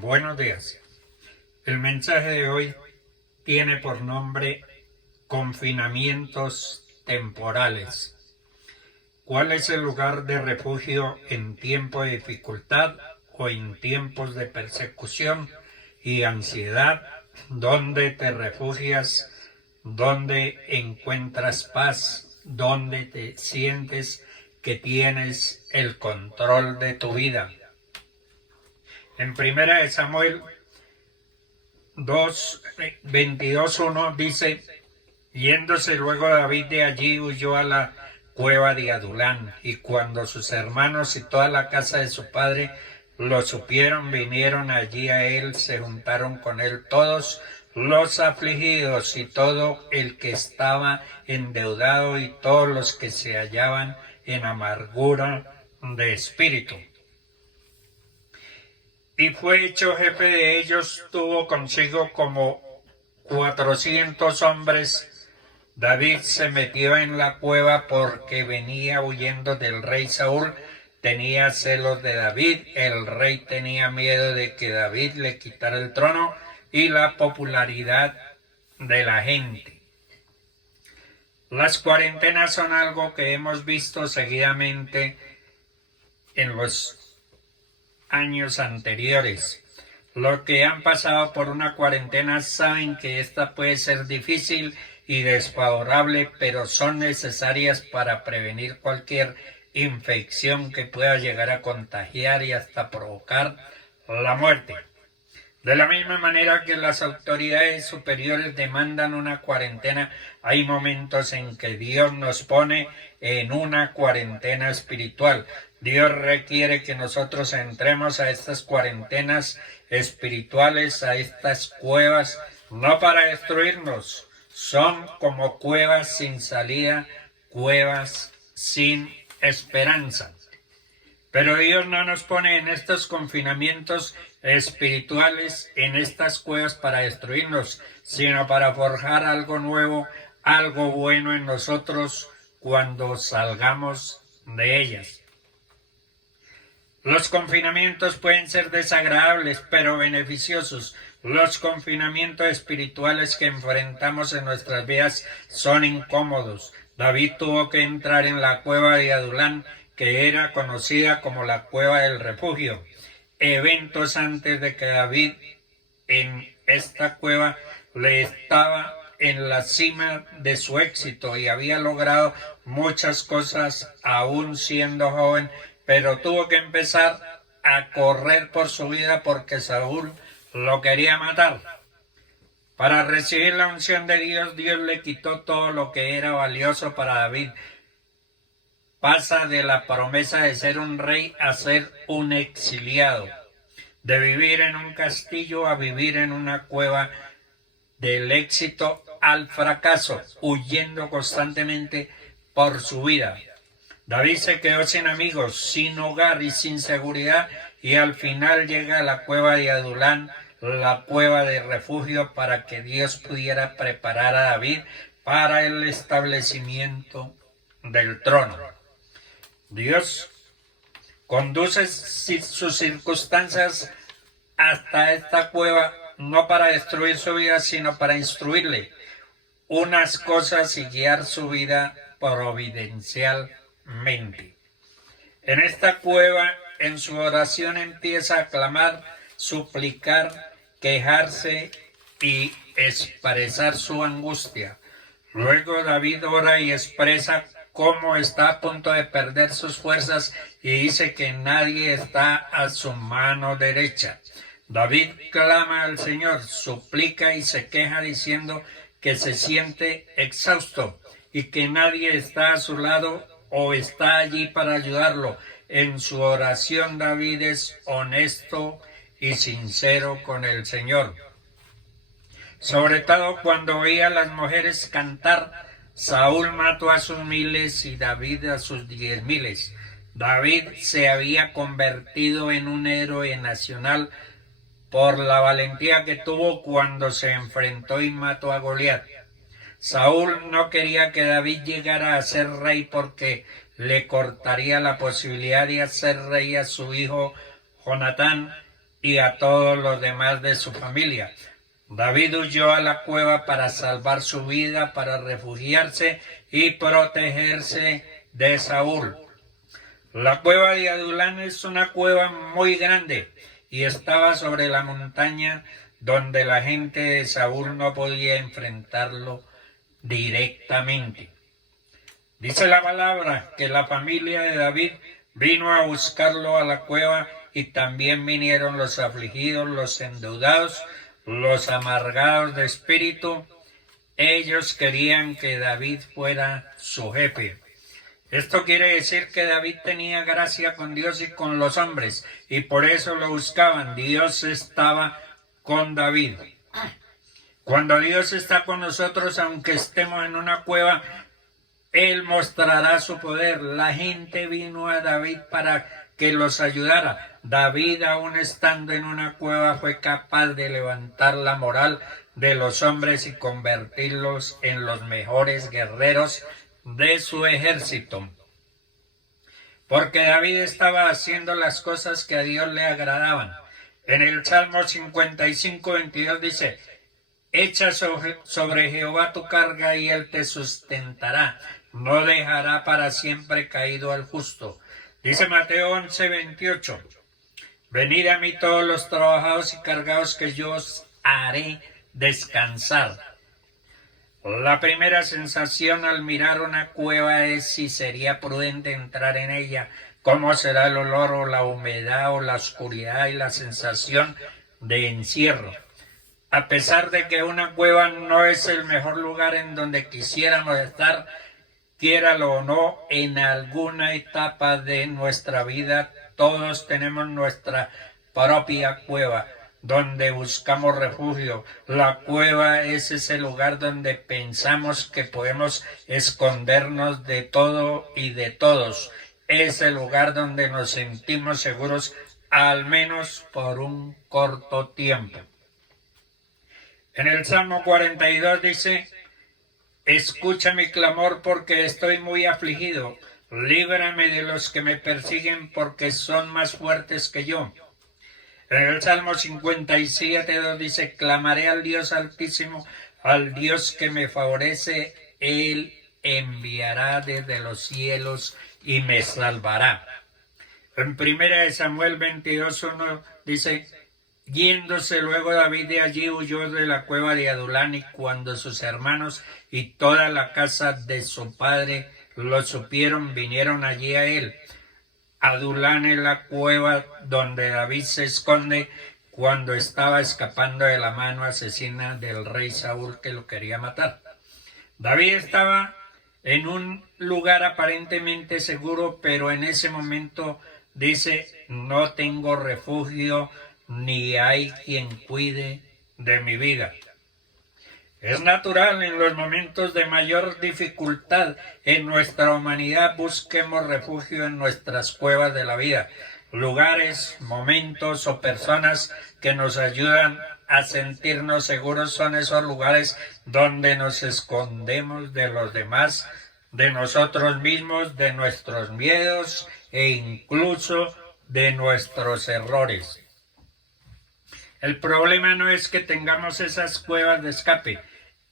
Buenos días. El mensaje de hoy tiene por nombre confinamientos temporales. ¿Cuál es el lugar de refugio en tiempo de dificultad o en tiempos de persecución y ansiedad? ¿Dónde te refugias? ¿Dónde encuentras paz? ¿Dónde te sientes que tienes el control de tu vida? En 1 Samuel 22:1 dice: yéndose luego David de allí, huyó a la cueva de Adulán, y cuando sus hermanos y toda la casa de su padre lo supieron, vinieron allí a él, se juntaron con él todos los afligidos y todo el que estaba endeudado y todos los que se hallaban en amargura de espíritu. Y fue hecho jefe de ellos, tuvo consigo como 400 hombres. David se metió en la cueva porque venía huyendo del rey Saúl, tenía celos de David, el rey tenía miedo de que David le quitara el trono y la popularidad de la gente. Las cuarentenas son algo que hemos visto seguidamente en los años anteriores. Los que han pasado por una cuarentena saben que esta puede ser difícil y desfavorable, pero son necesarias para prevenir cualquier infección que pueda llegar a contagiar y hasta provocar la muerte. De la misma manera que las autoridades superiores demandan una cuarentena, hay momentos en que Dios nos pone en una cuarentena espiritual. Dios requiere que nosotros entremos a estas cuarentenas espirituales, a estas cuevas, no para destruirnos. Son como cuevas sin salida, cuevas sin esperanza. Pero Dios no nos pone en estos confinamientos espirituales, en estas cuevas para destruirnos, sino para forjar algo nuevo, algo bueno en nosotros cuando salgamos de ellas. Los confinamientos pueden ser desagradables, pero beneficiosos. Los confinamientos espirituales que enfrentamos en nuestras vidas son incómodos. David tuvo que entrar en la cueva de Adulán, que era conocida como la cueva del refugio. Eventos antes de que David en esta cueva le estaba en la cima de su éxito y había logrado muchas cosas aún siendo joven, pero tuvo que empezar a correr por su vida porque Saúl lo quería matar. Para recibir la unción de Dios, Dios le quitó todo lo que era valioso para David. Pasa de la promesa de ser un rey a ser un exiliado, de vivir en un castillo a vivir en una cueva, del éxito al fracaso, huyendo constantemente por su vida. David se quedó sin amigos, sin hogar y sin seguridad, y al final llega a la cueva de Adulán, la cueva de refugio, para que Dios pudiera preparar a David para el establecimiento del trono. Dios conduce sus circunstancias hasta esta cueva no para destruir su vida, sino para instruirle unas cosas y guiar su vida providencialmente. En esta cueva, en su oración empieza a clamar, suplicar, quejarse y expresar su angustia. Luego David ora y expresa cómo está a punto de perder sus fuerzas y dice que nadie está a su mano derecha. David clama al Señor, suplica y se queja diciendo que se siente exhausto y que nadie está a su lado o está allí para ayudarlo. En su oración David es honesto y sincero con el Señor. Sobre todo cuando oía a las mujeres cantar, Saúl mató a sus miles y David a sus 10,000. David se había convertido en un héroe nacional por la valentía que tuvo cuando se enfrentó y mató a Goliat. Saúl no quería que David llegara a ser rey porque le cortaría la posibilidad de hacer rey a su hijo Jonatán, y a todos los demás de su familia. David huyó a la cueva para salvar su vida, para refugiarse y protegerse de Saúl. La cueva de Adulán es una cueva muy grande y estaba sobre la montaña donde la gente de Saúl no podía enfrentarlo directamente. Dice la palabra que la familia de David vino a buscarlo a la cueva y también vinieron los afligidos, los endeudados, los amargados de espíritu. Ellos querían que David fuera su jefe. Esto quiere decir que David tenía gracia con Dios y con los hombres, y por eso lo buscaban. Dios estaba con David. Cuando Dios está con nosotros, aunque estemos en una cueva, Él mostrará su poder. La gente vino a David para que los ayudara. David, aún estando en una cueva, fue capaz de levantar la moral de los hombres y convertirlos en los mejores guerreros de su ejército. Porque David estaba haciendo las cosas que a Dios le agradaban. En el Salmo 55:22 dice: echa sobre Jehová tu carga y él te sustentará. No dejará para siempre caído al justo. Dice Mateo 11:28. Venid a mí todos los trabajados y cargados, que yo os haré descansar. La primera sensación al mirar una cueva es si sería prudente entrar en ella, cómo será el olor o la humedad o la oscuridad y la sensación de encierro. A pesar de que una cueva no es el mejor lugar en donde quisiéramos estar, quiéralo o no, en alguna etapa de nuestra vida todos tenemos nuestra propia cueva donde buscamos refugio. La cueva es ese lugar donde pensamos que podemos escondernos de todo y de todos. Es el lugar donde nos sentimos seguros, al menos por un corto tiempo. En el Salmo 42 dice: escucha mi clamor porque estoy muy afligido. Líbrame de los que me persiguen porque son más fuertes que yo. En el Salmo 57:2 dice: clamaré al Dios Altísimo, al Dios que me favorece. Él enviará desde los cielos y me salvará. En 1 Samuel 22:1 dice: yéndose luego David de allí, huyó de la cueva de Adulán, y cuando sus hermanos y toda la casa de su padre lo supieron, vinieron allí a él. Adulán es la cueva donde David se esconde cuando estaba escapando de la mano asesina del rey Saúl, que lo quería matar. David estaba en un lugar aparentemente seguro, pero en ese momento dice: no tengo refugio, ni hay quien cuide de mi vida. Es natural en los momentos de mayor dificultad en nuestra humanidad busquemos refugio en nuestras cuevas de la vida, lugares, momentos o personas que nos ayudan a sentirnos seguros. Son esos lugares donde nos escondemos de los demás, de nosotros mismos, de nuestros miedos e incluso de nuestros errores. El problema no es que tengamos esas cuevas de escape,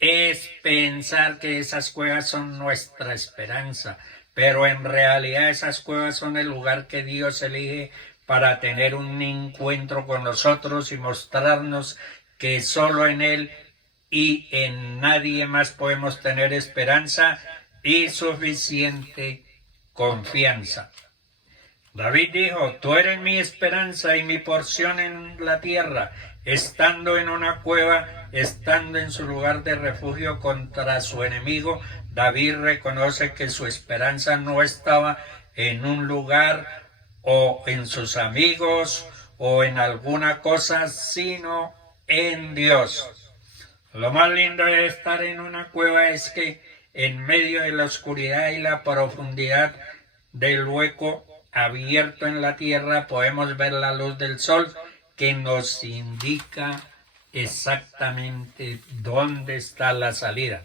es pensar que esas cuevas son nuestra esperanza, pero en realidad esas cuevas son el lugar que Dios elige para tener un encuentro con nosotros y mostrarnos que solo en Él y en nadie más podemos tener esperanza y suficiente confianza. David dijo: tú eres mi esperanza y mi porción en la tierra. Estando en una cueva, estando en su lugar de refugio contra su enemigo, David reconoce que su esperanza no estaba en un lugar o en sus amigos o en alguna cosa, sino en Dios. Lo más lindo de estar en una cueva es que en medio de la oscuridad y la profundidad del hueco abierto en la tierra podemos ver la luz del sol que nos indica exactamente dónde está la salida.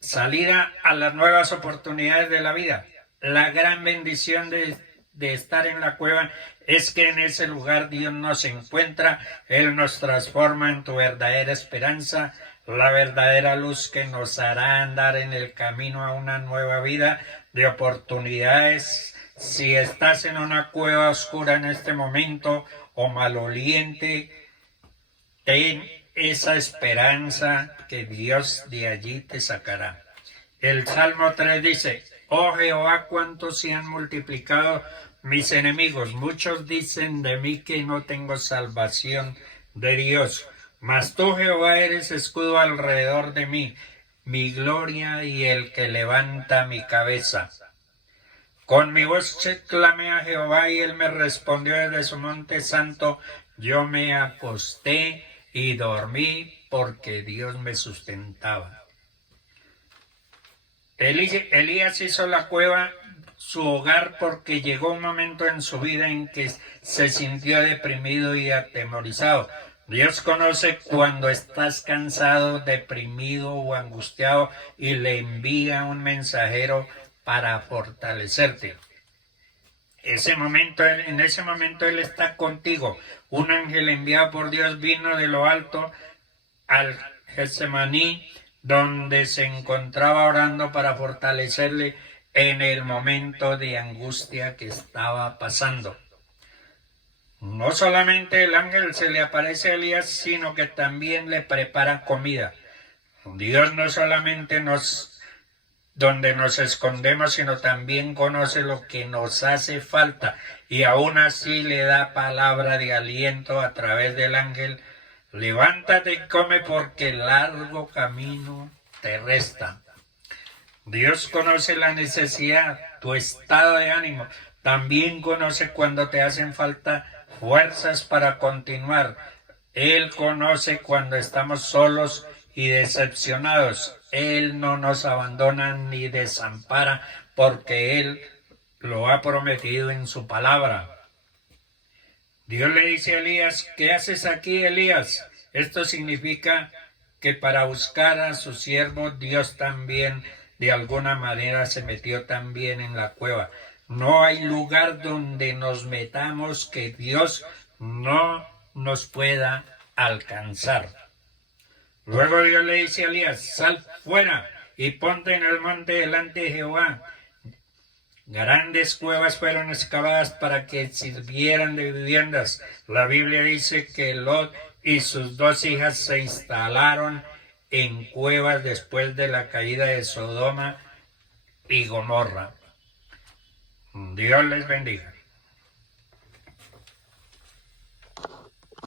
Salida a las nuevas oportunidades de la vida. La gran bendición de de estar en la cueva es que en ese lugar Dios nos encuentra, Él nos transforma en tu verdadera esperanza, la verdadera luz que nos hará andar en el camino a una nueva vida de oportunidades. Si estás en una cueva oscura en este momento o maloliente, ten esa esperanza que Dios de allí te sacará. El Salmo 3 dice: oh Jehová, cuánto se han multiplicado mis enemigos. Muchos dicen de mí que no tengo salvación de Dios. Mas tú, Jehová, eres escudo alrededor de mí, mi gloria y el que levanta mi cabeza. Con mi voz clamé a Jehová y él me respondió desde su monte santo. Yo me acosté y dormí porque Dios me sustentaba. Elías hizo la cueva su hogar porque llegó un momento en su vida en que se sintió deprimido y atemorizado. Dios conoce cuando estás cansado, deprimido o angustiado y le envía un mensajero para fortalecerte. En ese momento Él está contigo. Un ángel enviado por Dios vino de lo alto al Getsemaní, donde se encontraba orando para fortalecerle en el momento de angustia que estaba pasando. No solamente el ángel se le aparece a Elías, sino que también le prepara comida. Dios no solamente donde nos escondemos, sino también conoce lo que nos hace falta y aún así le da palabra de aliento a través del ángel. Levántate y come porque el largo camino te resta. Dios conoce la necesidad, tu estado de ánimo. También conoce cuando te hacen falta fuerzas para continuar. Él conoce cuando estamos solos y decepcionados. Él no nos abandona ni desampara porque Él lo ha prometido en su palabra. Dios le dice a Elías: ¿qué haces aquí, Elías? Esto significa que para buscar a su siervo, Dios también de alguna manera se metió también en la cueva. No hay lugar donde nos metamos que Dios no nos pueda alcanzar. Luego Dios le dice a Elías: sal fuera y ponte en el monte delante de Jehová. Grandes cuevas fueron excavadas para que sirvieran de viviendas. La Biblia dice que Lot y sus 2 hijas se instalaron en cuevas después de la caída de Sodoma y Gomorra. Dios les bendiga.